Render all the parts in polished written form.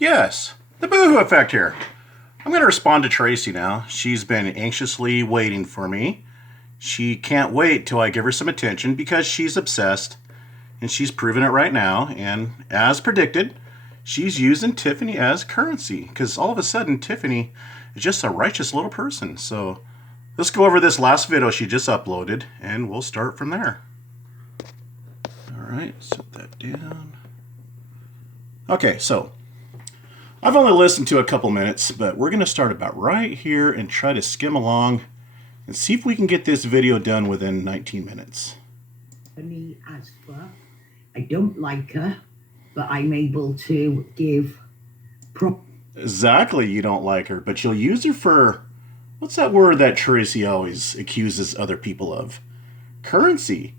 Yes, the boohoo effect here. I'm going to respond to Tracy now. She's been anxiously waiting for me. She can't wait till I give her some attention because she's obsessed, and she's proven it right now. And as predicted, she's using Tiffany as currency because all of a sudden Tiffany is just a righteous little person. So let's go over this last video she just uploaded, and we'll start from there. All right, set that down. Okay, so I've only listened to a couple minutes, but we're going to start about right here and try to skim along and see if we can get this video done within 19 minutes. As for, I don't like her, but I'm able to give Exactly, you don't like her, but you'll use her for, what's that word that Tracy always accuses other people of? Currency.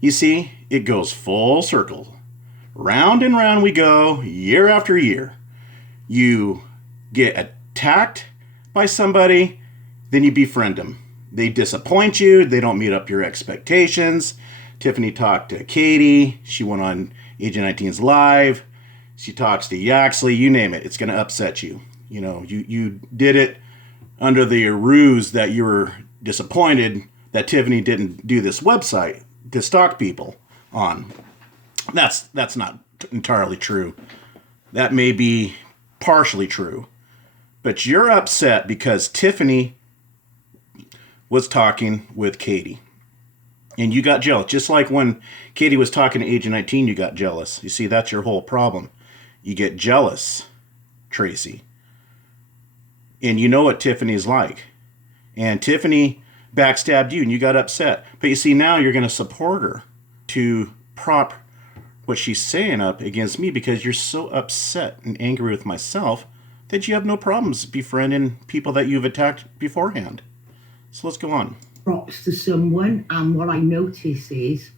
You see, it goes full circle. Round and round we go, year after year. You get attacked by somebody, then you befriend them. They disappoint you. They don't meet up your expectations. Tiffany talked to Katie. She went on Agent 19's live. She talks to Yaxley. You name it. It's going to upset you. You know, you did it under the ruse that you were disappointed that Tiffany didn't do this website to stalk people on. That's not entirely true. That may be partially true. But you're upset because Tiffany was talking with Katie. And you got jealous. Just like when Katie was talking to Agent 19, you got jealous. You see, that's your whole problem. You get jealous, Tracy. And you know what Tiffany's like. And Tiffany backstabbed you and you got upset. But you see, now you're going to support her to prop what she's saying up against me because you're so upset and angry with myself that you have no problems befriending people that you've attacked beforehand. So let's go on. Props to someone, and what I notice is,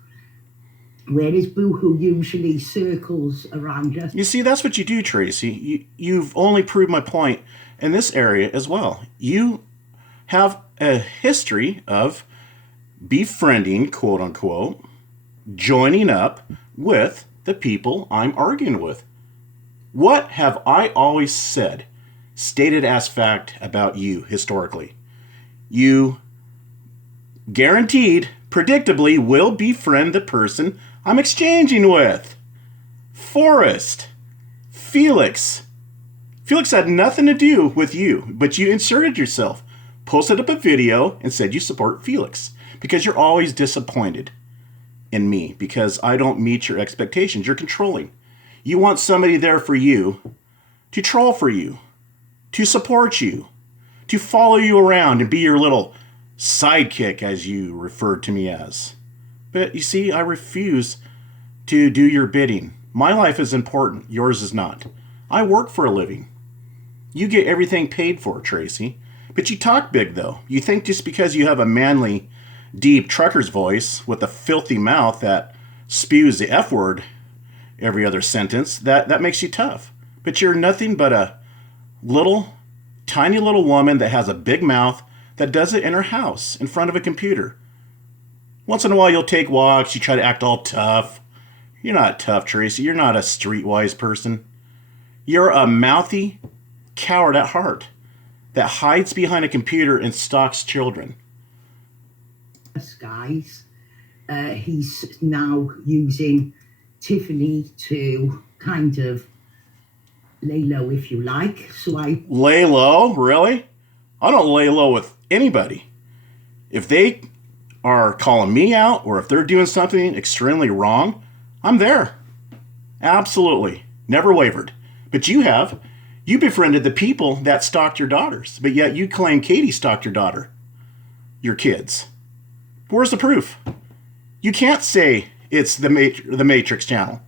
whereas Boohoo usually circles around us. You see, that's what you do, Tracy. You've only proved my point in this area as well. You have a history of befriending, quote unquote, joining up with the people I'm arguing with. What have I always said, stated as fact about you historically? You guaranteed, predictably, will befriend the person I'm exchanging with. Forrest. Felix. Felix had nothing to do with you, but you inserted yourself, posted up a video, and said you support Felix because you're always disappointed in me because I don't meet your expectations. You're controlling. You want somebody there for you, to troll for you, to support you, to follow you around and be your little sidekick, as you referred to me as. But you see, I refuse to do your bidding. My life is important. Yours is not. I work for a living. You get everything paid for, Tracy. But you talk big, though. You think just because you have a manly, deep trucker's voice with a filthy mouth that spews the F word every other sentence, that makes you tough. But you're nothing but a tiny little woman that has a big mouth that does it in her house in front of a computer. Once in a while you'll take walks, you try to act all tough. You're not tough, Tracy. You're not a streetwise person. You're a mouthy coward at heart that hides behind a computer and stalks children. Guys, he's now using Tiffany to kind of lay low, if you like. So I lay low? Really? I don't lay low with anybody. If they are calling me out or if they're doing something extremely wrong, I'm there. Absolutely. Never wavered. But you have. You befriended the people that stalked your daughters, but yet you claim Katie stalked your daughter, your kids. Where's the proof? You can't say it's the Matrix channel.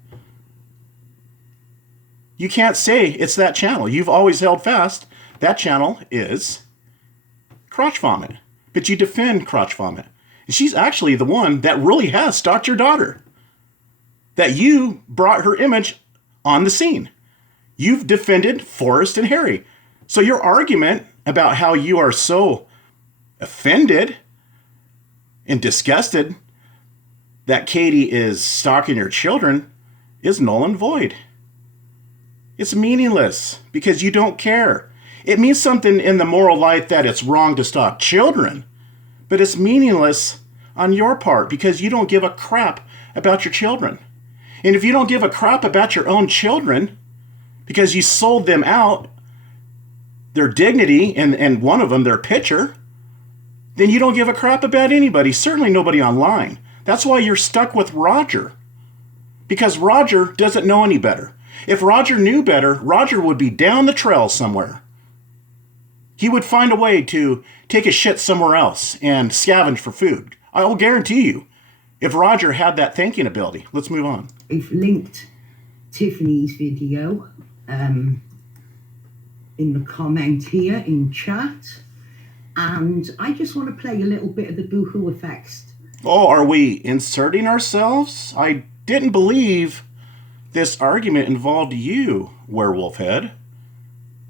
You can't say it's that channel. You've always held fast. That channel is Crotch Vomit. But you defend Crotch Vomit. And she's actually the one that really has stalked your daughter. That you brought her image on the scene. You've defended Forrest and Harry. So your argument about how you are so offended and disgusted that Katie is stalking your children is null and void. It's meaningless because you don't care. It means something in the moral light that it's wrong to stalk children, but it's meaningless on your part because you don't give a crap about your children. And if you don't give a crap about your own children because you sold them out, their dignity, and one of them, their picture, then you don't give a crap about anybody, certainly nobody online. That's why you're stuck with Roger. Because Roger doesn't know any better. If Roger knew better, Roger would be down the trail somewhere. He would find a way to take a shit somewhere else and scavenge for food. I will guarantee you, if Roger had that thinking ability. Let's move on. I've linked Tiffany's video in the comment here in chat. And I just want to play a little bit of the boohoo effects. Oh, are we inserting ourselves? I didn't believe this argument involved you, werewolf head.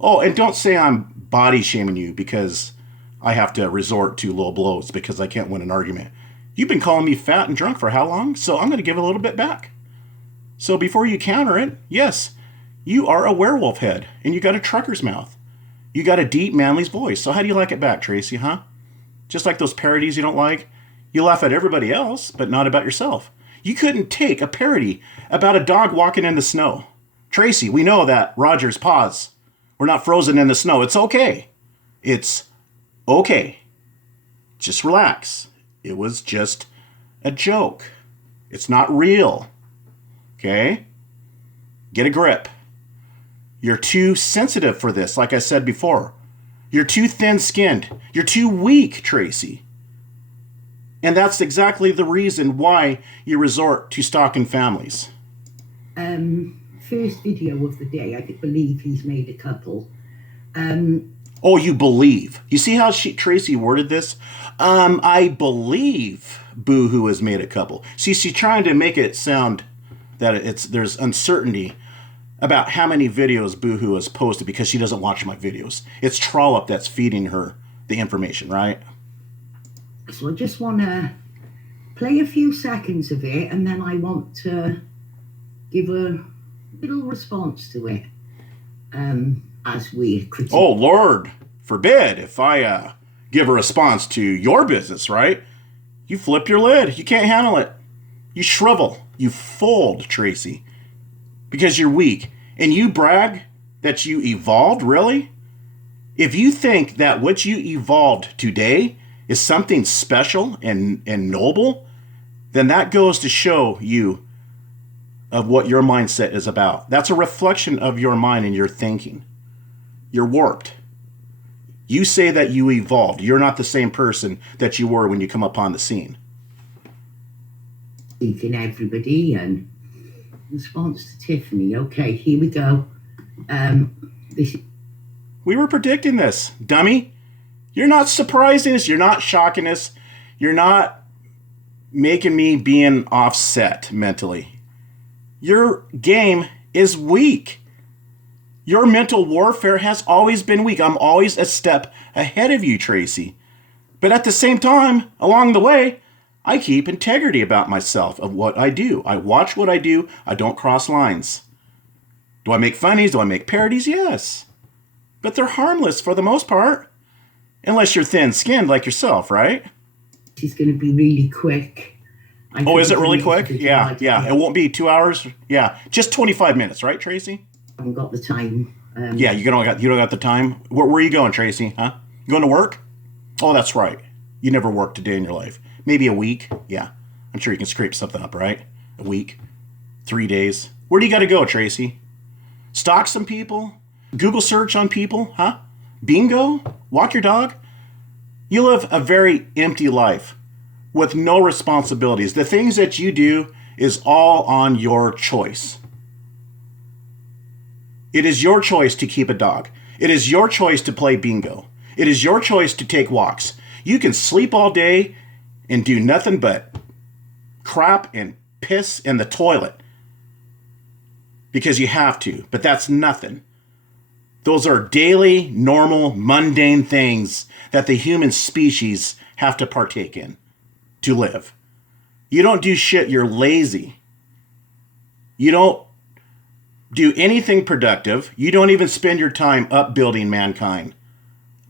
Oh, and don't say I'm body shaming you because I have to resort to low blows because I can't win an argument. You've been calling me fat and drunk for how long? So I'm going to give a little bit back. So before you counter it, yes, you are a werewolf head and you got a trucker's mouth. You got a deep manly's voice. So how do you like it back, Tracy, huh? Just like those parodies you don't like? You laugh at everybody else, but not about yourself. You couldn't take a parody about a dog walking in the snow. Tracy, we know that Roger's paws were not frozen in the snow. It's okay. It's okay. Just relax. It was just a joke. It's not real. Okay? Get a grip. You're too sensitive for this, like I said before. You're too thin-skinned. You're too weak, Tracy. And that's exactly the reason why you resort to stalking families. First video of the day, I believe he's made a couple. Oh, you believe. You see how Tracy worded this? I believe Boohoo has made a couple. See, she's trying to make it sound that there's uncertainty about how many videos Boohoo has posted because she doesn't watch my videos. It's Trollop that's feeding her the information, right? So I just want to play a few seconds of it, and then I want to give a little response to it as we critique. Oh, Lord forbid if I give a response to your business, right? You flip your lid. You can't handle it. You shrivel. You fold, Tracy, because you're weak. And you brag that you evolved, really? If you think that what you evolved today is something special and noble, then that goes to show you of what your mindset is about. That's a reflection of your mind and your thinking. You're warped. You say that you evolved. You're not the same person that you were when you come upon the scene. Speaking everybody and response to Tiffany. Okay, here we go. We were predicting this, dummy. You're not surprising us. You're not shocking us. You're not making me being offset mentally. Your game is weak. Your mental warfare has always been weak. I'm always a step ahead of you, Tracy. But at the same time, along the way, I keep integrity about myself of what I do. I watch what I do. I don't cross lines. Do I make funnies? Do I make parodies? Yes. But they're harmless for the most part. Unless you're thin-skinned like yourself, right? She's going to be really quick. Oh, is it really quick? Yeah. It won't be 2 hours. Yeah, just 25 minutes, right, Tracy? I haven't got the time. Yeah, you don't got the time. Where are you going, Tracy? Huh? You going to work? Oh, that's right. You never worked a day in your life. Maybe a week. Yeah, I'm sure you can scrape something up, right? A week, 3 days. Where do you got to go, Tracy? Stalk some people? Google search on people? Huh? Bingo? Walk your dog? You live a very empty life with no responsibilities. The things that you do is all on your choice. It is your choice to keep a dog. It is your choice to play bingo. It is your choice to take walks. You can sleep all day and do nothing but crap and piss in the toilet because you have to, but that's nothing. Those are daily, normal, mundane things that the human species have to partake in to live. You don't do shit, you're lazy. You don't do anything productive. You don't even spend your time upbuilding mankind,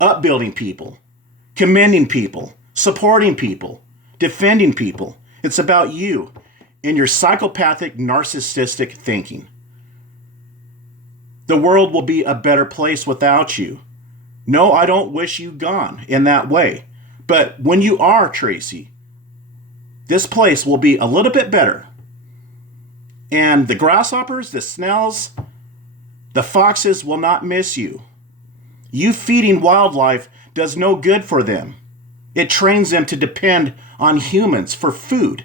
upbuilding people, commending people, supporting people, defending people. It's about you and your psychopathic, narcissistic thinking. The world will be a better place without you. No, I don't wish you gone in that way. But when you are, Tracy, this place will be a little bit better. And the grasshoppers, the snails, the foxes will not miss you. You feeding wildlife does no good for them. It trains them to depend on humans for food.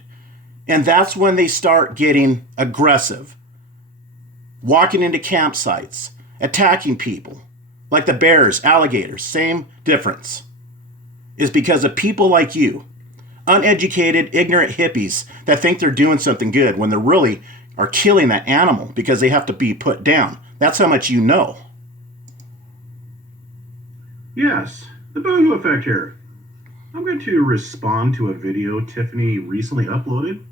And that's when they start getting aggressive. Walking into campsites, attacking people. Like the bears, alligators, same difference. Is because of people like you. Uneducated, ignorant hippies that think they're doing something good when they really are killing that animal because they have to be put down. That's how much you know. Yes, the Boohoo Effect here. I'm going to respond to a video Tiffany recently uploaded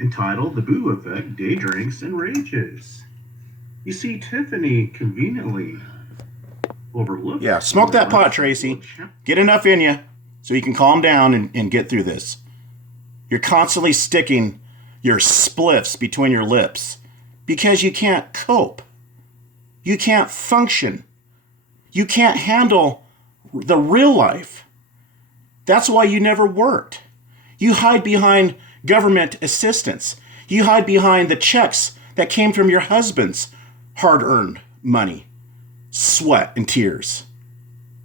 entitled The Boohoo Effect, Day Drinks and Rages. You see, Tiffany conveniently overlooked... Yeah, smoke that pot, Tracy. Get enough in you so you can calm down and get through this. You're constantly sticking your spliffs between your lips because you can't cope. You can't function. You can't handle the real life. That's why you never worked. You hide behind government assistance. You hide behind the checks that came from your husband's hard-earned money, sweat, and tears.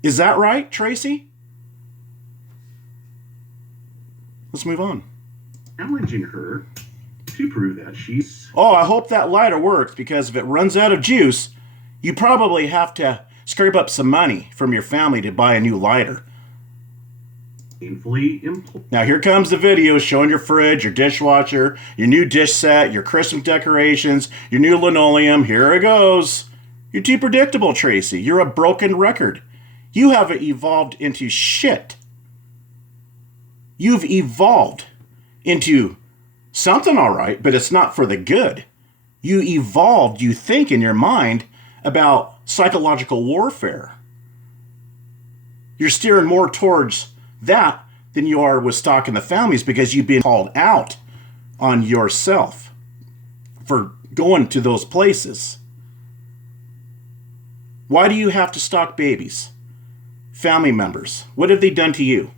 Is that right, Tracy? Let's move on. Challenging her to prove that she's... Oh, I hope that lighter works, because if it runs out of juice, you probably have to scrape up some money from your family to buy a new lighter. painfully employed. Now here comes the video showing your fridge, your dishwasher, your new dish set, your Christmas decorations, your new linoleum. Here it goes. You're too predictable, Tracy. You're a broken record. You haven't evolved into shit. You've evolved into something all right, but it's not for the good. You evolved, you think in your mind about psychological warfare. You're steering more towards that than you are with stalking the families because you've been called out on yourself for going to those places. Why do you have to stalk babies? Family members, what have they done to you?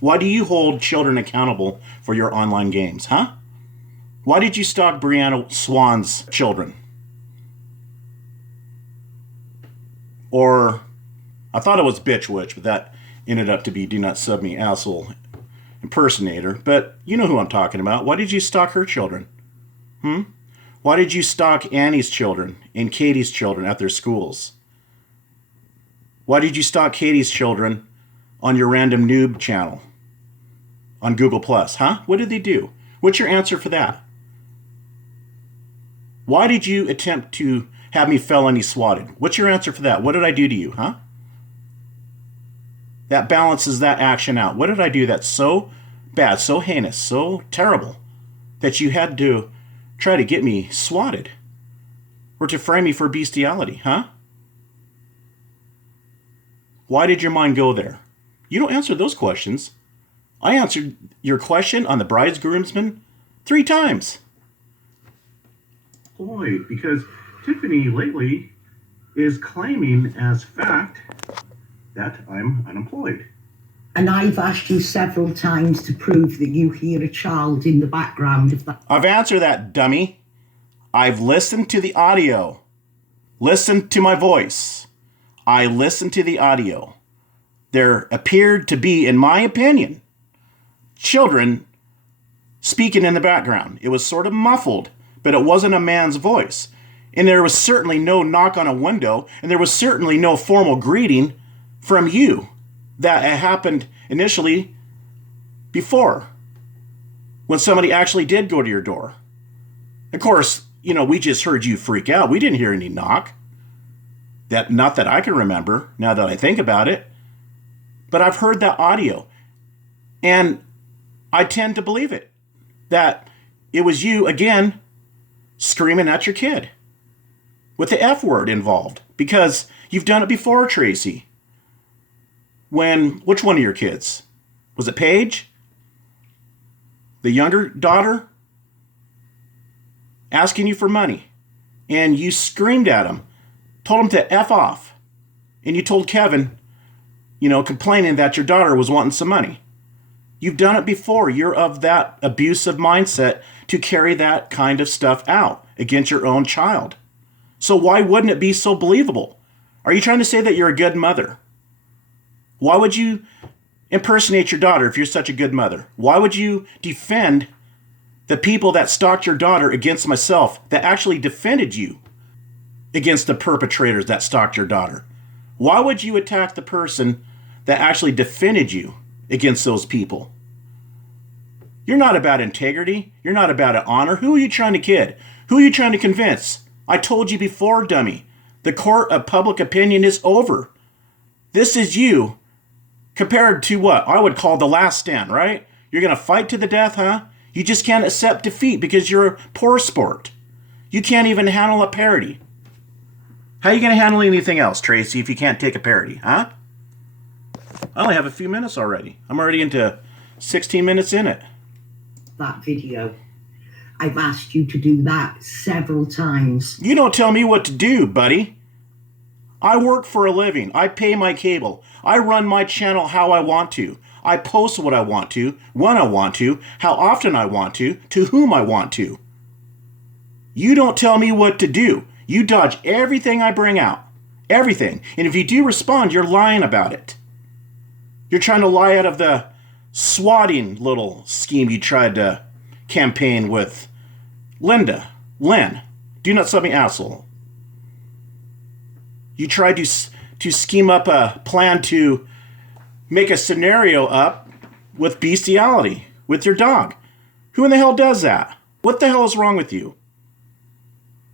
Why do you hold children accountable for your online games, huh? Why did you stalk Brianna Swan's children? Or, I thought it was Bitch Witch, but that ended up to be Do Not Sub Me Asshole Impersonator. But you know who I'm talking about. Why did you stalk her children? Why did you stalk Annie's children and Katie's children at their schools? Why did you stalk Katie's children on your random noob channel on Google Plus, huh? What did they do? What's your answer for that? Why did you attempt to have me felony swatted? What's your answer for that? What did I do to you, huh? That balances that action out. What did I do that's so bad, so heinous, so terrible that you had to try to get me swatted or to frame me for bestiality, huh? Why did your mind go there? You don't answer those questions. I answered your question on the bride's groomsman 3 times. Employed because Tiffany lately is claiming as fact that I'm unemployed. And I've asked you several times to prove that you hear a child in the background of that. I've answered that, dummy. I've listened to the audio. Listen to my voice. I listened to the audio. There appeared to be, in my opinion, children speaking in the background. It was sort of muffled, but it wasn't a man's voice. And there was certainly no knock on a window, and there was certainly no formal greeting from you that happened initially before, when somebody actually did go to your door. Of course, we just heard you freak out. We didn't hear any knock. Not that I can remember, now that I think about it. But I've heard that audio, and I tend to believe it. That it was you, again, screaming at your kid. with the F word involved, because you've done it before, Tracy. Which one of your kids? Was it Paige? The younger daughter? Asking you for money. And you screamed at him, told him to F off. And you told Kevin, complaining that your daughter was wanting some money. You've done it before. You're of that abusive mindset to carry that kind of stuff out against your own child. So why wouldn't it be so believable? Are you trying to say that you're a good mother? Why would you impersonate your daughter if you're such a good mother? Why would you defend the people that stalked your daughter against myself, that actually defended you against the perpetrators that stalked your daughter? Why would you attack the person that actually defended you against those people? You're not about integrity. You're not about honor. Who are you trying to kid? Who are you trying to convince? I told you before, dummy. The court of public opinion is over. This is you compared to what I would call the last stand, right? You're going to fight to the death, huh? You just can't accept defeat because you're a poor sport. You can't even handle a parody. How are you going to handle anything else, Tracy, if you can't take a parody, huh? I only have a few minutes already. I'm already into 16 minutes in it. That video. I've asked you to do that several times. You don't tell me what to do, buddy. I work for a living. I pay my cable. I run my channel how I want to. I post what I want to, when I want to, how often I want to whom I want to. You don't tell me what to do. You dodge everything I bring out. Everything. And if you do respond, you're lying about it. You're trying to lie out of the swatting little scheme you tried to campaign with Len. Do not sub me, asshole. You tried to scheme up a plan to make a scenario up with bestiality, with your dog. Who in the hell does that? What the hell is wrong with you?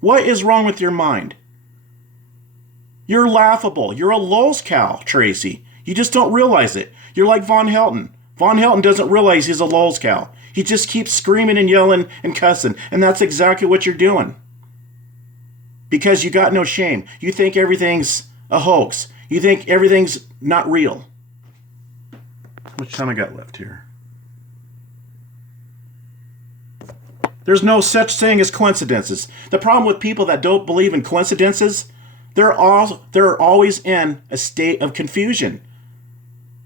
What is wrong with your mind? You're laughable. You're a lolscow, Tracy. You just don't realize it. You're like Von Helton. Von Helton doesn't realize he's a lolscow. He just keeps screaming and yelling and cussing, and that's exactly what you're doing. Because you got no shame. You think everything's a hoax. You think everything's not real. How much time I got left here? There's no such thing as coincidences. The problem with people that don't believe in coincidences, they're always in a state of confusion.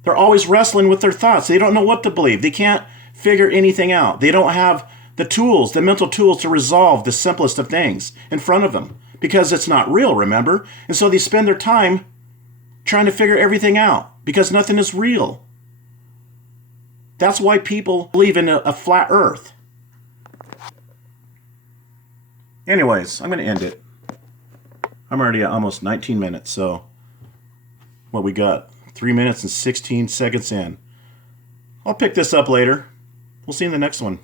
They're always wrestling with their thoughts. They don't know what to believe. They can't figure anything out. They don't have the tools, the mental tools to resolve the simplest of things in front of them because it's not real, remember? And so they spend their time trying to figure everything out because nothing is real. That's why people believe in a flat earth. Anyways, I'm going to end it. I'm already at almost 19 minutes, so what we got? 3 minutes and 16 seconds in. I'll pick this up later. We'll see you in the next one.